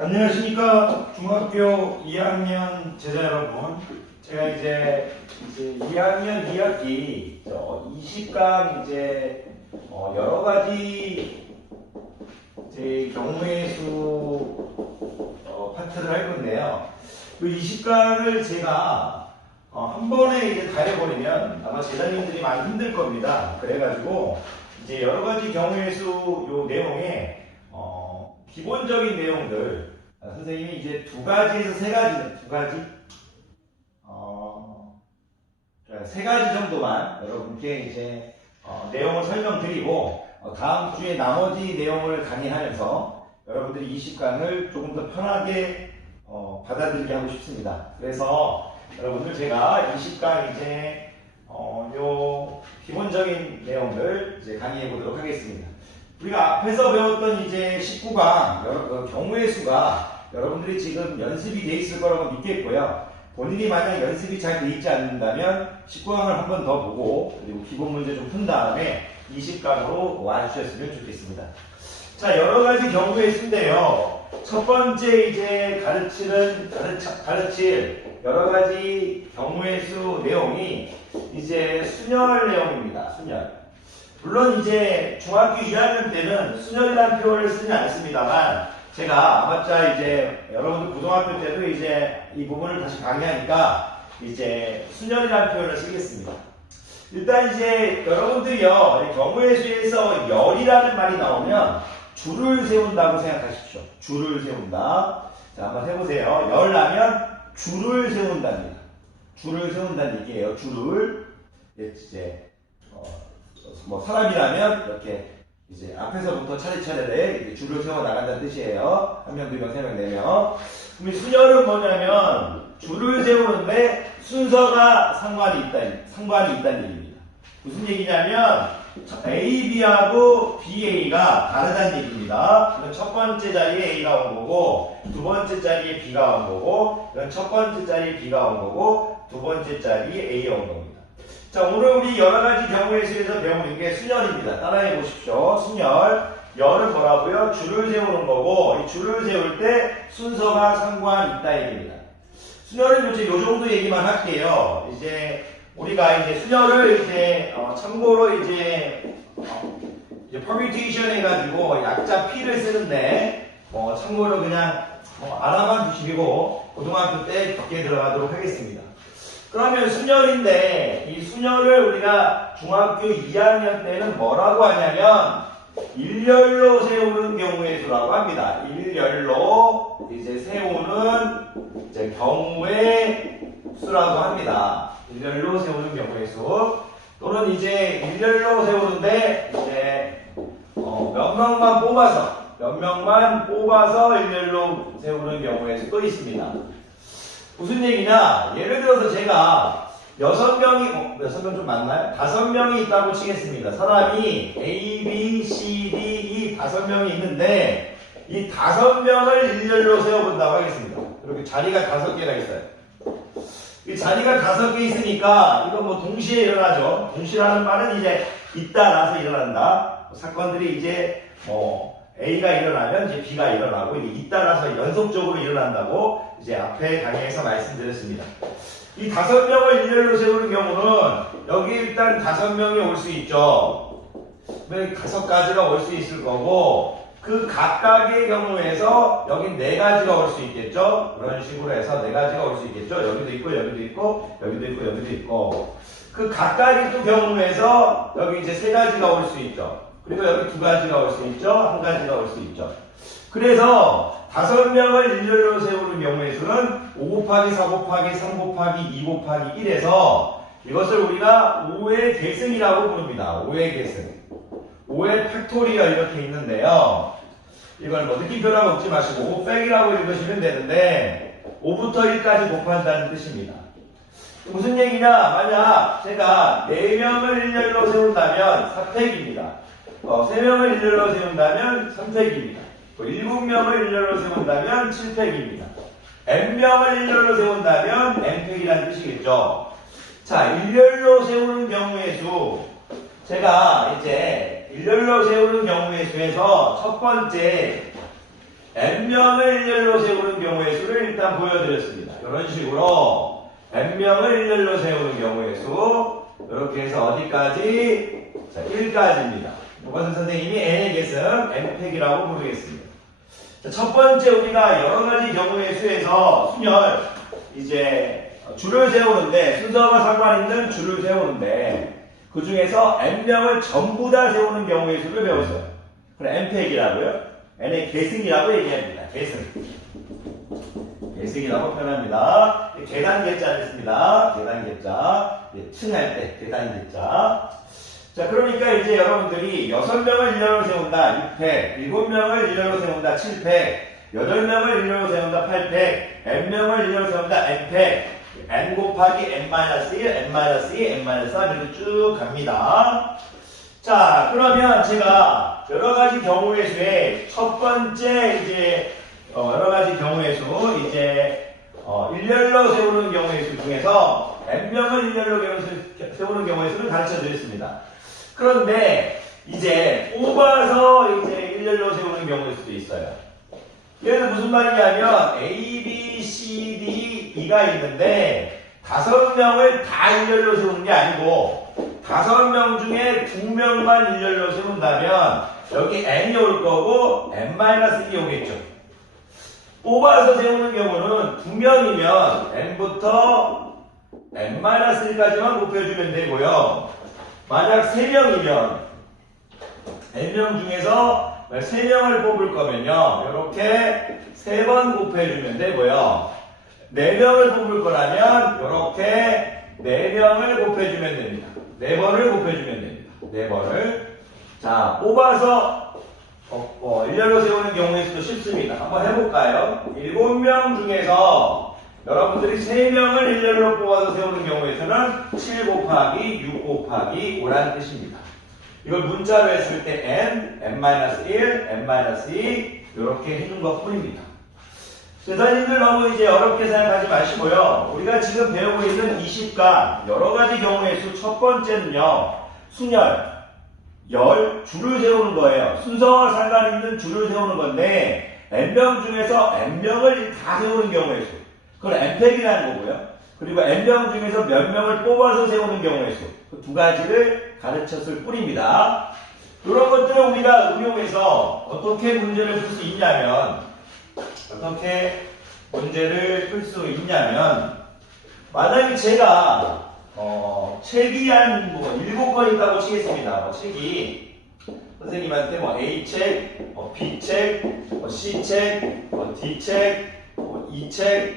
안녕하십니까. 중학교 2학년 제자 여러분. 제가 이제 이제 2학년 2학기 20강 이제 어, 여러 가지 제 경우의 수 어, 파트를 할 건데요. 그 20강을 제가 어, 한 번에 이제 다 해버리면 아마 제자님들이 많이 힘들 겁니다. 그래가지고 이제 여러 가지 경우의 수 요 내용에 어, 기본적인 내용들 아, 선생님이 이제 두 가지에서 세 가지 두 가지 어, 그러니까 세 가지 정도만 여러분께 이제 어, 내용을 설명드리고 어, 다음 주에 나머지 내용을 강의하면서 여러분들이 20강을 조금 더 편하게 어, 받아들이게 하고 싶습니다. 그래서 여러분들 제가 20강 이제 어, 요 기본적인 내용들 이제 강의해 보도록 하겠습니다. 우리가 앞에서 배웠던 이제 19강 여러, 그 경우의 수가 여러분들이 지금 연습이 돼 있을 거라고 믿겠고요. 본인이 만약 연습이 잘 돼 있지 않는다면 19강을 한 번 더 보고 그리고 기본 문제 좀 푼 다음에 20강으로 와주셨으면 좋겠습니다. 자 여러 가지 경우의 수인데요. 첫 번째 이제 가르치는 가르쳐, 가르칠 여러 가지 경우의 수 내용이 이제 순열 내용입니다. 순열. 물론 이제 중학교 2학년 때는 순열이라는 표현을 쓰지 않습니다만 제가 아마자 이제 여러분들 고등학교 때도 이제 이 부분을 다시 강의하니까 이제 순열이라는 표현을 쓰겠습니다. 일단 이제 여러분들이요 경우의 수에서 열이라는 말이 나오면 줄을 세운다고 생각하십시오. 줄을 세운다. 자 한번 해보세요. 열 나면 줄을 세운답니다. 줄을 세운다는 얘기예요. 줄을 이제 어, 뭐 사람이라면 이렇게 이제 앞에서부터 차례차례 줄을 세워 나간다는 뜻이에요. 한 명, 두 명, 세 명, 네 명. 그럼 이 순열은 뭐냐면 줄을 세우는데 순서가 상관이 있다, 상관이 있다는 얘기입니다. 무슨 얘기냐면 A, B하고 B, A가 다르다는 얘기입니다. 첫 번째 자리에 A가 온 거고 두 번째 자리에 B가 온 거고 첫 번째 자리에 B가 온 거고 두 번째 자리에 A가 온 겁니다. 자, 오늘 우리 여러 가지 경우의 수에서 배우는 게 순열입니다. 따라해 보십시오. 순열. 열은 뭐라고요? 줄을 세우는 거고, 이 줄을 세울 때 순서가 상관 있다 얘기입니다. 순열은 이제 요 정도 얘기만 할게요. 이제 우리가 이제 순열을 이제 어, 참고로 이제 어, 이제 permutation 해가지고 약자 P를 쓰는데 뭐 참고로 그냥 뭐 알아만 주시고 고등학교 때 겪게 들어가도록 하겠습니다. 그러면 순열인데 이 순열을 우리가 중학교 2학년 때는 뭐라고 하냐면 일렬로 세우는 경우의 수라고 합니다. 일렬로 이제 세우는 이제 경우의 수라고 합니다. 일렬로 세우는 경우의 수 또는 이제 일렬로 세우는데 이제 어, 몇 명만 뽑아서 몇 명만 뽑아서 일렬로 세우는 경우의 수도 있습니다. 무슨 얘기냐? 예를 들어서 제가 여섯 명이, 어, 여섯 명 좀 많나요? 다섯 명이 있다고 치겠습니다. 사람이 A, B, C, D, E 다섯 명이 있는데 이 다섯 명을 일렬로 세워본다고 하겠습니다. 이렇게 자리가 다섯 개가 있어요. 이 자리가 다섯 개 있으니까 이거 뭐 동시에 일어나죠. 동시라는 말은 이제 잇따라서 일어난다. 사건들이 이제 뭐 A가 일어나면 이제 B가 일어나고 잇따라서 연속적으로 일어난다고 이제 앞에 강의에서 말씀드렸습니다. 이 다섯 명을 일렬로 세우는 경우는 여기 일단 다섯 명이 올 수 있죠. 왜 다섯 가지가 올 수 있을 거고 그 각각의 경우에서 여기 네 가지가 올 수 있겠죠. 그런 식으로 해서 네 가지가 올 수 있겠죠. 여기도 있고 여기도 있고 여기도 있고 여기도 있고 그 각각의 또 경우에서 여기 이제 세 가지가 올 수 있죠. 그리고 여기 두 가지가 올 수 있죠. 한 가지가 올 수 있죠. 그래서 다섯 명을 일렬로 세우는 경우의 수는 5 곱하기 4 곱하기 3 곱하기 2 곱하기 1에서 이것을 우리가 5의 계승이라고 부릅니다. 5의 계승. 5의 팩토리가 이렇게 있는데요. 이걸 뭐 느낌표라고 읽지 마시고 5 팩이라고 읽으시면 되는데 5부터 1까지 곱한다는 뜻입니다. 무슨 얘기냐? 만약 제가 4명을 일렬로 세운다면 4팩입니다. 어, 3명을 일렬로 세운다면 3팩입니다. 7명을 일렬로 세운다면 7팩입니다. n명을 일렬로 세운다면 n팩이라는 뜻이겠죠. 자, 일렬로 세우는 경우의 수. 제가 이제 일렬로 세우는 경우의 수에서 첫 번째 n명을 일렬로 세우는 경우의 수를 일단 보여드렸습니다. 이런 식으로 n명을 일렬로 세우는 경우의 수 이렇게 해서 어디까지? 자, 1까지입니다. 이것은 선생님이 n의 계승 n팩이라고 부르겠습니다. 자, 첫 번째 우리가 여러 가지 경우의 수에서 순열 이제 줄을 세우는데 순서와 상관있는 줄을 세우는데 그 중에서 n명을 전부 다 세우는 경우의 수를 배웠어요. 그래 n팩이라고요. n의 계승이라고 얘기합니다. 계승. 계승이라고 표현합니다. 계단 계자를 씁니다. 계단 계자. 예, 층할 때 계단 계자. 자, 그러니까 이제 여러분들이 6명을 일렬로 세운다, 6팩, 7명을 일렬로 세운다, 7팩, 8명을 일렬로 세운다, 8팩, n명을 일렬로 세운다, n팩, n 곱하기 n-1, n-2, n-3 이렇게 쭉 갑니다. 자, 그러면 제가 여러 가지 경우의 수에 첫 번째 이제 어, 여러 가지 경우의 수 이제 어, 일렬로 세우는 경우의 수 중에서 n명을 일렬로 세우- 세우는 경우의 수를 가르쳐 드렸습니다. 그런데 이제 뽑아서 이제 일렬로 세우는 경우일 수도 있어요. 얘는 무슨 말이냐면 A, B, C, D, E가 있는데 다섯 명을 다 일렬로 세우는 게 아니고 다섯 명 중에 두 명만 일렬로 세운다면 여기 n이 올 거고 n-1이 오겠죠. 뽑아서 세우는 경우는 두 명이면 n부터 n-1까지만 곱해주면 되고요. 만약 세 명이면 n명 중에서 세 명을 뽑을 거면요. 이렇게 세번 곱해주면 되고요. 네 명을 뽑을 거라면 이렇게 네 명을 곱해주면 됩니다. 네 번을 곱해주면 됩니다. 네 번을. 자, 뽑아서 어, 어, 일렬로 세우는 경우의 수도 쉽습니다. 한번 해볼까요? 일곱 명 중에서 여러분들이 세 명을 일렬로 뽑아서 세우는 경우에서는 7 곱하기 6 곱하기 5라는 뜻입니다. 이걸 문자로 했을 때 n, n-1, n-2 이렇게 해준 것 뿐입니다. 세사님들 너무 이제 어렵게 생각하지 마시고요. 우리가 지금 배우고 있는 20가 여러 가지 경우의 수 첫 번째는요. 순열, 열, 줄을 세우는 거예요. 순서와 상관있는 줄을 세우는 건데 n명 중에서 n명을 다 세우는 경우의 수. 그걸 n팩이라는 거고요. 그리고 n명 중에서 몇 명을 뽑아서 세우는 경우의 수. 그 두 가지를 가르쳤을 뿐입니다. 이런 것들을 우리가 응용해서 어떻게 문제를 풀 수 있냐면 어떻게 문제를 풀 수 있냐면 만약에 제가 어, 책이 한 뭐 일곱 권 있다고 치겠습니다. 뭐 책이 선생님한테 뭐 A 책, 뭐 B 책, 뭐 C 책, 뭐 D 책, 뭐 E 책, 뭐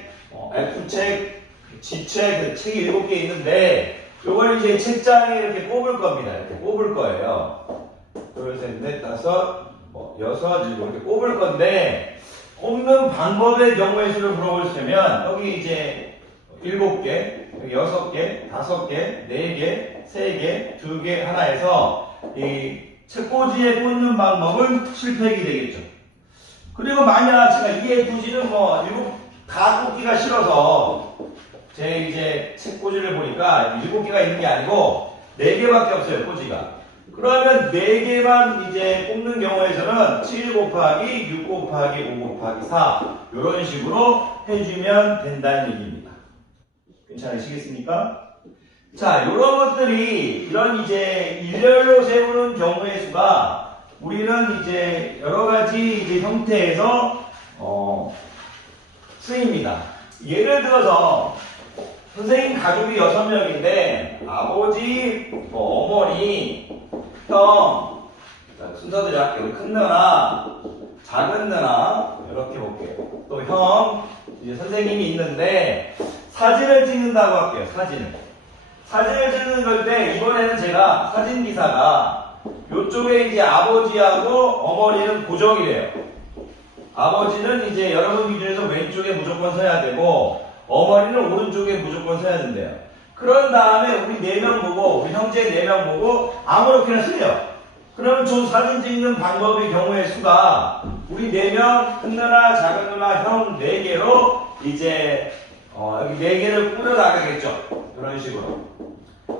F 책, G 책, 그 책이 일곱 개 있는데 요걸 이제 책장에 이렇게 꼽을 겁니다. 이렇게 꼽을 거예요. 둘, 셋, 넷, 다섯, 뭐 여섯, 일곱 이렇게 꼽을 건데 꼽는 방법의 경우의 수를 물어보시면 여기 이제 일곱 개, 여섯 개, 다섯 개, 네 개, 세 개, 두 개 하나에서 이 책꽂이에 꽂는 방법은 실패이 되겠죠. 그리고 만약 제가 이에 굳이는 뭐 일곱 다 꽂기가 싫어서 제 이제 책꽂이를 보니까 일곱 개가 있는 게 아니고 네 개밖에 없어요 꽂이가. 그러면 네 개만 이제 꼽는 경우에서는 7 곱하기 6 곱하기 5 곱하기 4 이런 식으로 해주면 된다는 얘기입니다. 괜찮으시겠습니까? 자, 이런 것들이 이런 이제 일렬로 세우는 경우의 수가 우리는 이제 여러 가지 이제 형태에서 어, 쓰입니다. 예를 들어서 선생님 가족이 여섯 명인데 아버지, 뭐 어머니, 형, 자, 순서대로 할게요. 큰 누나, 작은 누나 이렇게 볼게요. 또 형, 이제 선생님이 있는데 사진을 찍는다고 할게요. 사진을. 사진을 찍는 걸 때 이번에는 제가 사진 기사가 이쪽에 이제 아버지하고 어머니는 고정이래요. 아버지는 이제 여러분 기준에서 왼쪽에 무조건 서야 되고 어머니는 오른쪽에 무조건 서야 된대요. 그런 다음에 우리 네 명 보고 우리 형제 네 명 보고 아무렇게나 쓰요. 그러면 저 사진 찍는 방법의 경우의 수가 우리 네 명, 큰 누나, 작은 누나, 형 네 개로 이제 어, 여기 네 개를 꾸려 나가겠죠. 이런 식으로.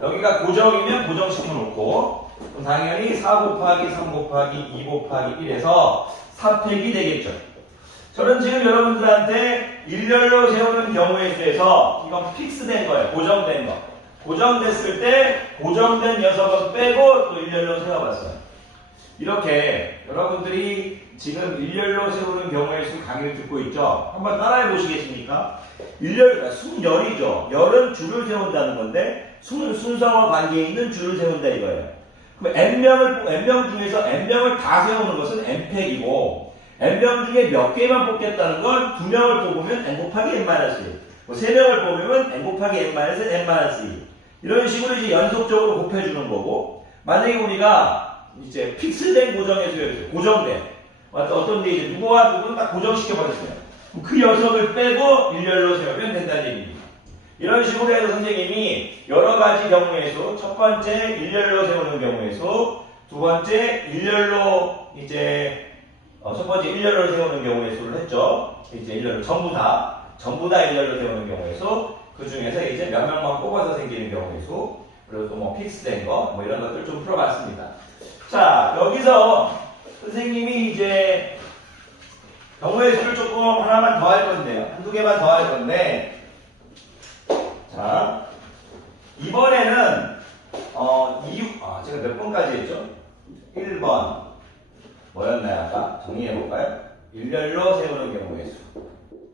여기가 고정이면 고정시켜 놓고 당연히 4 곱하기 3 곱하기 2 곱하기 1에서 4팩이 되겠죠. 저는 지금 여러분들한테 일렬로 세우는 경우의 수에서 이건 픽스된 거예요. 고정된 거. 고정됐을 때 고정된 녀석은 빼고 또 일렬로 세워봤어요. 이렇게 여러분들이 지금 일렬로 세우는 경우의 수 강의를 듣고 있죠? 한번 따라해 보시겠습니까? 일렬, 그러니까 순열이죠. 열은 줄을 세운다는 건데 순, 순서와 관계에 있는 줄을 세운다 이거예요. 그럼 n명을, n명 중에서 n명을 다 세우는 것은 n팩이고 n명 중에 몇 개만 뽑겠다는 건 두 명을 뽑으면 n 곱하기 n-1 뭐세 명을 뽑으면 n 곱하기 n-n-2 이런 식으로 이제 연속적으로 곱해주는 거고 만약에 우리가 이제 픽스된 고정의 수였어요. 고정된 어떤 데 이제 누구와 누구는 딱 고정시켜 버렸어요. 그럼 그 녀석을 빼고 일렬로 세우면 된다는 얘기입니다. 이런 식으로 해서 선생님이 여러 가지 경우의 수, 첫 번째 일렬로 세우는 경우의 수, 두 번째 일렬로 이제 어, 첫 번째 일렬로 세우는 경우의 수를 했죠. 이제 일렬로 전부 다 전부 다 일렬로 세우는 경우의 수, 그 중에서 이제 몇 명만 뽑아서 생기는 경우의 수, 그리고 또 뭐 픽스된 거, 뭐 이런 것들 좀 풀어봤습니다. 자, 여기서 선생님이 이제 경우의 수를 조금 하나만 더 할 건데요. 한두 개만 더 할 건데, 자, 이번에는, 어, 이유, 아, 제가 몇 번까지 했죠? 1번. 뭐였나요, 아까? 정리해볼까요? 일렬로 세우는 경우의 수.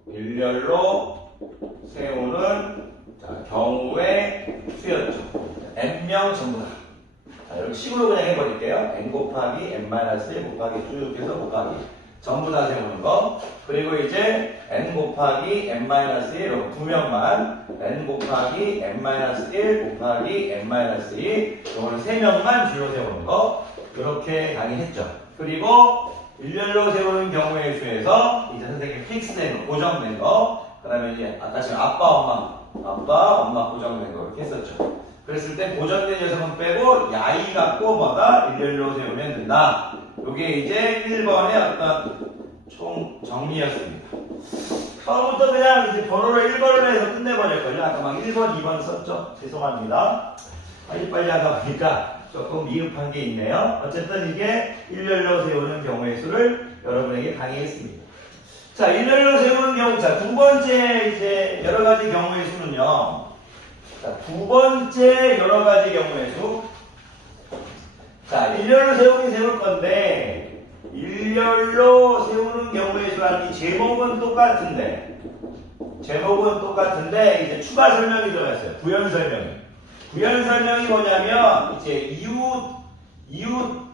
일렬로 세우는, 자, 경우의 수였죠. n명 전부 다. 자, 이렇게 식으로 그냥 해버릴게요. n 곱하기 n-1 곱하기 쭉 해서 곱하기. 전부 다 세우는 거. 그리고 이제 n 곱하기 n-1 이렇게 두 명만 n 곱하기 n-1 곱하기 n-2 이거는 세 명만 줄로 세우는 거. 이렇게 강의했죠. 그리고 일렬로 세우는 경우의 수에서 이제 선생님 픽스된 거, 고정된 거. 그 다음에 이제 아까 지금 아빠, 엄마, 아빠, 엄마 고정된 거 이렇게 했었죠. 그랬을 때 고정된 녀석은 빼고 야이 갖고 뭐가 일렬로 세우면 된다. 이게 이제 1번의 어떤 총 정리였습니다. 처음부터 그냥 이제 번호를 1번으로 해서 끝내버렸거든요. 아까 막 1번, 2번 썼죠? 죄송합니다. 빨리 빨리 하다 보니까 조금 미흡한 게 있네요. 어쨌든 이게 일렬로 세우는 경우의 수를 여러분에게 강의했습니다. 자, 일렬로 세우는 경우, 자, 두 번째 이제 여러 가지 경우의 수는요. 자, 두 번째 여러 가지 경우의 수. 자, 일렬로 세우긴 세울 건데, 일렬로 세우는 경우의 수라는 이 제목은 똑같은데, 제목은 똑같은데, 이제 추가 설명이 들어갔어요. 부연 설명이. 부연 설명이 뭐냐면, 이제 이웃, 이웃,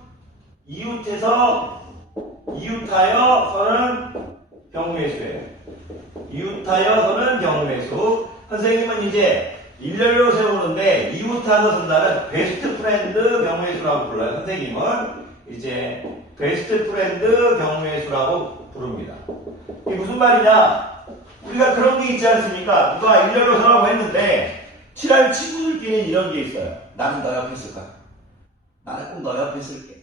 이웃에서 이웃하여 서는 경우의 수예요. 이웃하여 서는 경우의 수. 선생님은 이제 일렬로 세우는데 이웃하서 쓴다는 베스트 프렌드 경우의 수라고 불러요. 선생님은 이제 베스트 프렌드 경우의 수라고 부릅니다. 이게 무슨 말이냐? 우리가 그런 게 있지 않습니까? 누가 일렬로 서라고 했는데 친한 친구들끼리는 이런 게 있어요. 나는 너 옆에 있을 거야. 나는 꼭 너 옆에 있을게.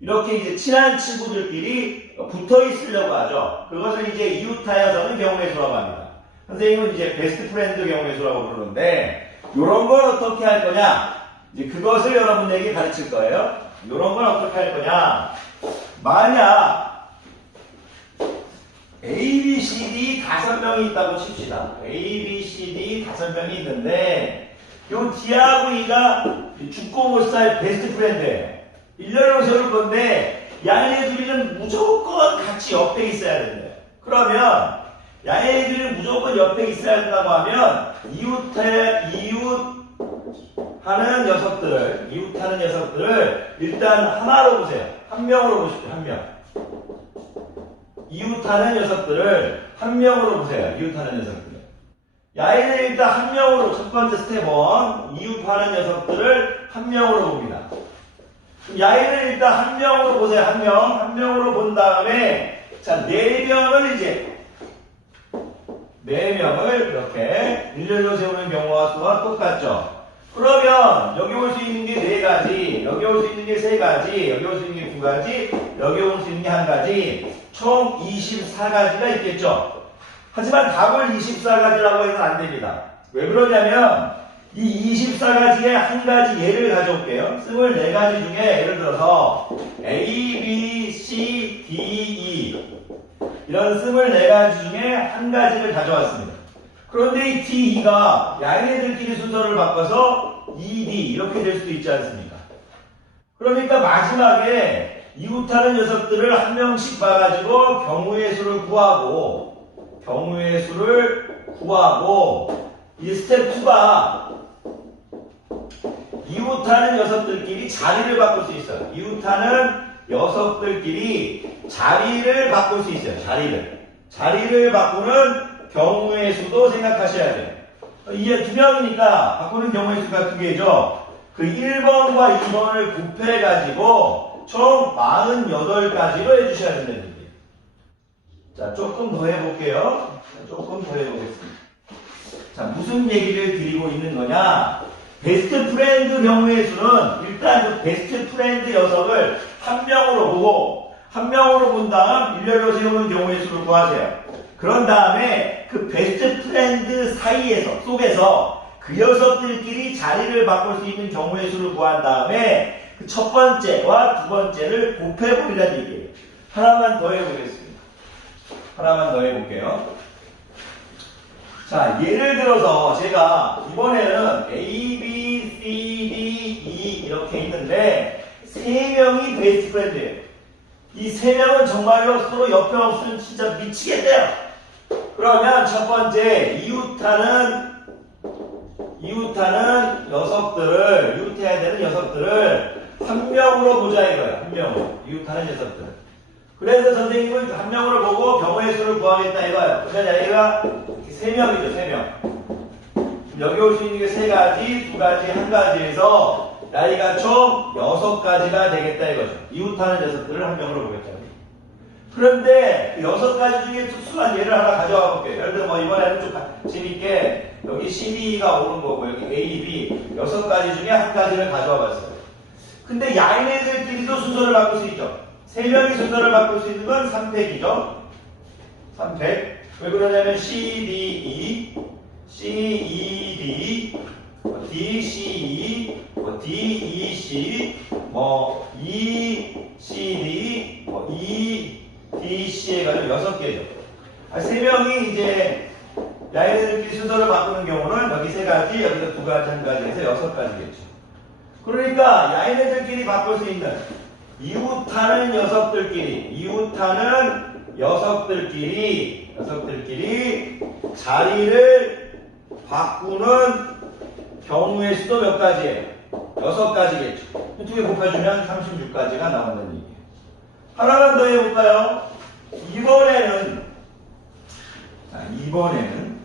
이렇게 이제 친한 친구들끼리 붙어 있으려고 하죠. 그것을 이제 이웃하여서는 경우의 수라고 합니다. 선생님은 이제 베스트 프렌드 경우의 수라고 부르는데 이런 걸 어떻게 할 거냐? 이제 그것을 여러분에게 가르칠 거예요. 이런 걸 어떻게 할 거냐? 만약 A, B, C, D 다섯 명이 있다고 칩시다. A, B, C, D 다섯 명이 있는데 요 D하고 E가 죽고 못 살 베스트 프렌드예요. 일렬로 세울 건데 야얘 둘이는 무조건 같이 옆에 있어야 된대요. 그러면 야얘들이 무조건 옆에 있어야 된다고 하면 이웃해 이웃 하는 녀석들을 이웃 하는 녀석들을 일단 하나로 보세요. 한 명으로 보십시오. 한 명. 이웃 하는 녀석들을 한 명으로 보세요. 이웃 하는 녀석들. 야인을 일단 한 명으로 첫 번째 스텝 1 이웃 하는 녀석들을 한 명으로 봅니다. 야인을 일단 한 명으로 보세요. 한 명. 한 명으로 본 다음에 자, 네 명을 이제 네 명을 이렇게 일렬로 세우는 경우와 수와 똑같죠. 그러면 여기 올 수 있는 게 네 가지, 여기 올 수 있는 게 세 가지, 여기 올 수 있는 게 두 가지, 여기 올 수 있는 게 한 가지, 총 24가지가 있겠죠. 하지만 답을 24가지라고 해서는 안 됩니다. 왜 그러냐면 이 24가지의 한 가지 예를 가져올게요. 24가지 중에 예를 들어서 A, B, C, D, E 이런 24가지 중에 한 가지를 가져왔습니다. 그런데 이 T2가 야인애들끼리 순서를 바꿔서 ED 이렇게 될 수도 있지 않습니까? 그러니까 마지막에 이웃하는 녀석들을 한 명씩 봐가지고 경우의 수를 구하고 경우의 수를 구하고 이 스텝 2가 이웃하는 녀석들끼리 자리를 바꿀 수 있어요. 이웃하는 녀석들끼리 자리를 바꿀 수 있어요. 자리를. 자리를 바꾸는 경우의 수도 생각하셔야 돼요. 이게 두 명이니까 바꾸는 경우의 수가 두 개죠. 그 1번과 2번을 곱해가지고 총 48가지로 해주셔야 된다는 얘기예요. 자, 조금 더 해볼게요. 자, 조금 더 해보겠습니다. 자, 무슨 얘기를 드리고 있는 거냐? 베스트 프렌드 경우의 수는 일단 그 베스트 프렌드 녀석을 한 명으로 보고 한 명으로 본 다음 일렬로 세우는 경우의 수를 구하세요. 그런 다음에 그 베스트 프렌드 사이에서 속에서 그 녀석들끼리 자리를 바꿀 수 있는 경우의 수를 구한 다음에 그 첫 번째와 두 번째를 곱해보리라는 얘기예요. 하나만 더 해보겠습니다. 하나만 더 해볼게요. 자, 예를 들어서 제가 이번에는 A, B, C, D, E 이렇게 있는데 세 명이 베스트 프렌드예요. 이 세 명은 정말로 서로 옆에 없으면 진짜 미치겠대요. 그러면 첫 번째 이웃하는 이웃하는 녀석들을 이웃해야 되는 녀석들을 한 명으로 보자 이거예요. 한 명으로 이웃하는 녀석들. 그래서 선생님은 한 명으로 보고 경우의 수를 구하겠다 이거예요. 그러니까 얘가 세 명이죠, 세 명. 여기 올 수 있는 게 세 가지, 두 가지, 한 가지에서 나이가 총 여섯 가지가 되겠다 이거죠. 이웃하는 녀석들을 한 명으로 보겠다. 그런데 그 여섯 가지 중에 특수한 예를 하나 가져와 볼게요. 예를 들어 뭐 이번에는 좀 가- 재밌게 여기 CD가 오는 거고 여기 A, B 여섯 가지 중에 한 가지를 가져와 봤어요. 근데 야인애들끼리도 순서를 바꿀 수 있죠. 세 명이 순서를 바꿀 수 있는 건 3팩이죠. 3팩. 왜 그러냐면 C, D, E, C, E, D, 뭐 D, C, E, 뭐 D, E, C, 뭐 E, C, D, 뭐 E, D, C 해가지고 여섯 개죠. 아, 세 명이 이제 야인애들끼리 순서를 바꾸는 경우는 여기 세 가지, 여기서 두 가지, 한 가지 해서 여섯 가지겠죠. 그러니까 야인애들끼리 바꿀 수 있는 이웃하는 녀석들끼리 이웃하는 녀석들끼리 녀석들끼리 자리를 바꾸는 경우의 수도 몇 가지예요? 여섯 가지겠죠. 두개 곱해주면 36가지가 나온다는 얘기예요. 하나만 더 해볼까요? 이번에는 자, 이번에는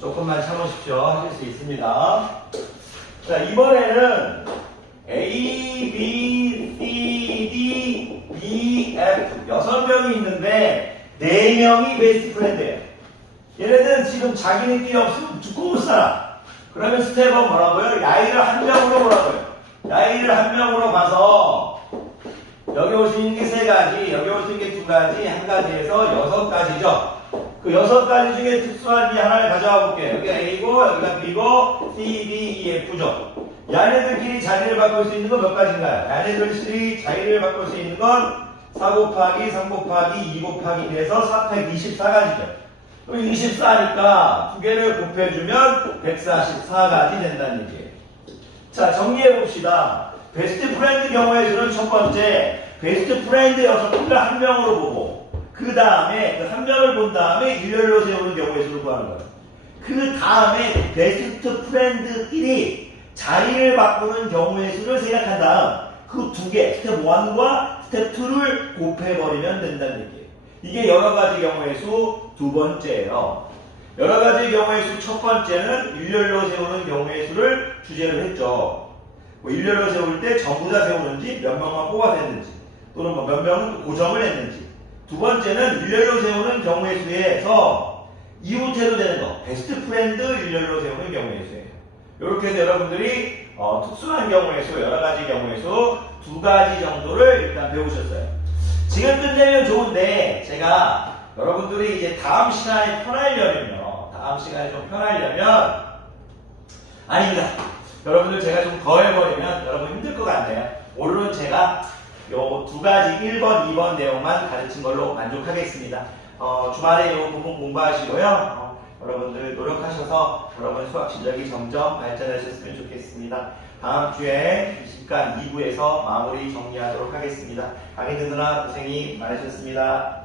조금만 참으십시오. 하실 수 있습니다. 자, 이번에는 A, B, C, D, E, F 여섯 명이 있는데 네 명이 베스트 프렌드예요. 얘네들은 지금 자기네끼리 없으면 죽고 못 살아. 그러면 스텝은 뭐라고요? 야이를 한 명으로 보라고요. 야이를 한 명으로 봐서 여기 올 수 있는 게 세 가지, 여기 올 수 있는 게 두 가지, 한 가지에서 여섯 가지죠. 그 여섯 가지 중에 특수한 이 하나를 가져와 볼게요. 여기가 A고, 여기가 B고, C, D, E, F죠. 야네들끼리 자리를 바꿀 수 있는 건 몇 가지인가요? 야네들끼리 자리를 바꿀 수 있는 건4 곱하기 3 곱하기 2 곱하기 1에서 4팩 24가지죠. 그럼 24니까 두 개를 곱해주면 144가지 된다는 얘기예요. 자, 정리해 봅시다. 베스트 프렌드 경우의 수는 첫 번째, 베스트 프렌드 여섯분을 한 명으로 보고, 그 다음에 그 한 명을 본 다음에 일렬로 세우는 수를 구하는 거예요. 그 다음에 베스트 프렌드끼리 자리를 바꾸는 경우의 수를 생각한 다음 그 두 개, 스텝 1과 스텝 2를 곱해버리면 된다는 얘기예요. 이게 여러 가지 경우의 수 두 번째예요. 여러 가지 경우의 수 첫 번째는 일렬로 세우는 경우의 수를 주제로 했죠. 뭐 일렬로 세울 때 전부 다 세우는지 몇 명만 뽑아서 했는지 또는 뭐 몇 명은 고정을 했는지 두 번째는 일렬로 세우는 경우의 수에서 이웃해도 되는 거 베스트 프렌드 일렬로 세우는 경우의 수예요. 이렇게 해서 여러분들이 어, 특수한 경우의 수 여러 가지 경우의 수 두 가지 정도를 일단 배우셨어요. 지금 끝내면 좋은데 제가 여러분들이 이제 다음 시간에 편하려면요 다음 시간에 좀 편하려면 아닙니다. 여러분들 제가 좀 더 해버리면 여러분 힘들 것 같네요. 오늘은 제가 요 두 가지 1번, 2번 내용만 가르친 걸로 만족하겠습니다. 어, 주말에 이 부분 공부하시고요. 어, 여러분들 노력하셔서 여러분 수학 실력이 점점 발전하셨으면 좋겠습니다. 다음 주에 20간 2부에서 마무리 정리하도록 하겠습니다. 강의 듣느라 고생이 많으셨습니다.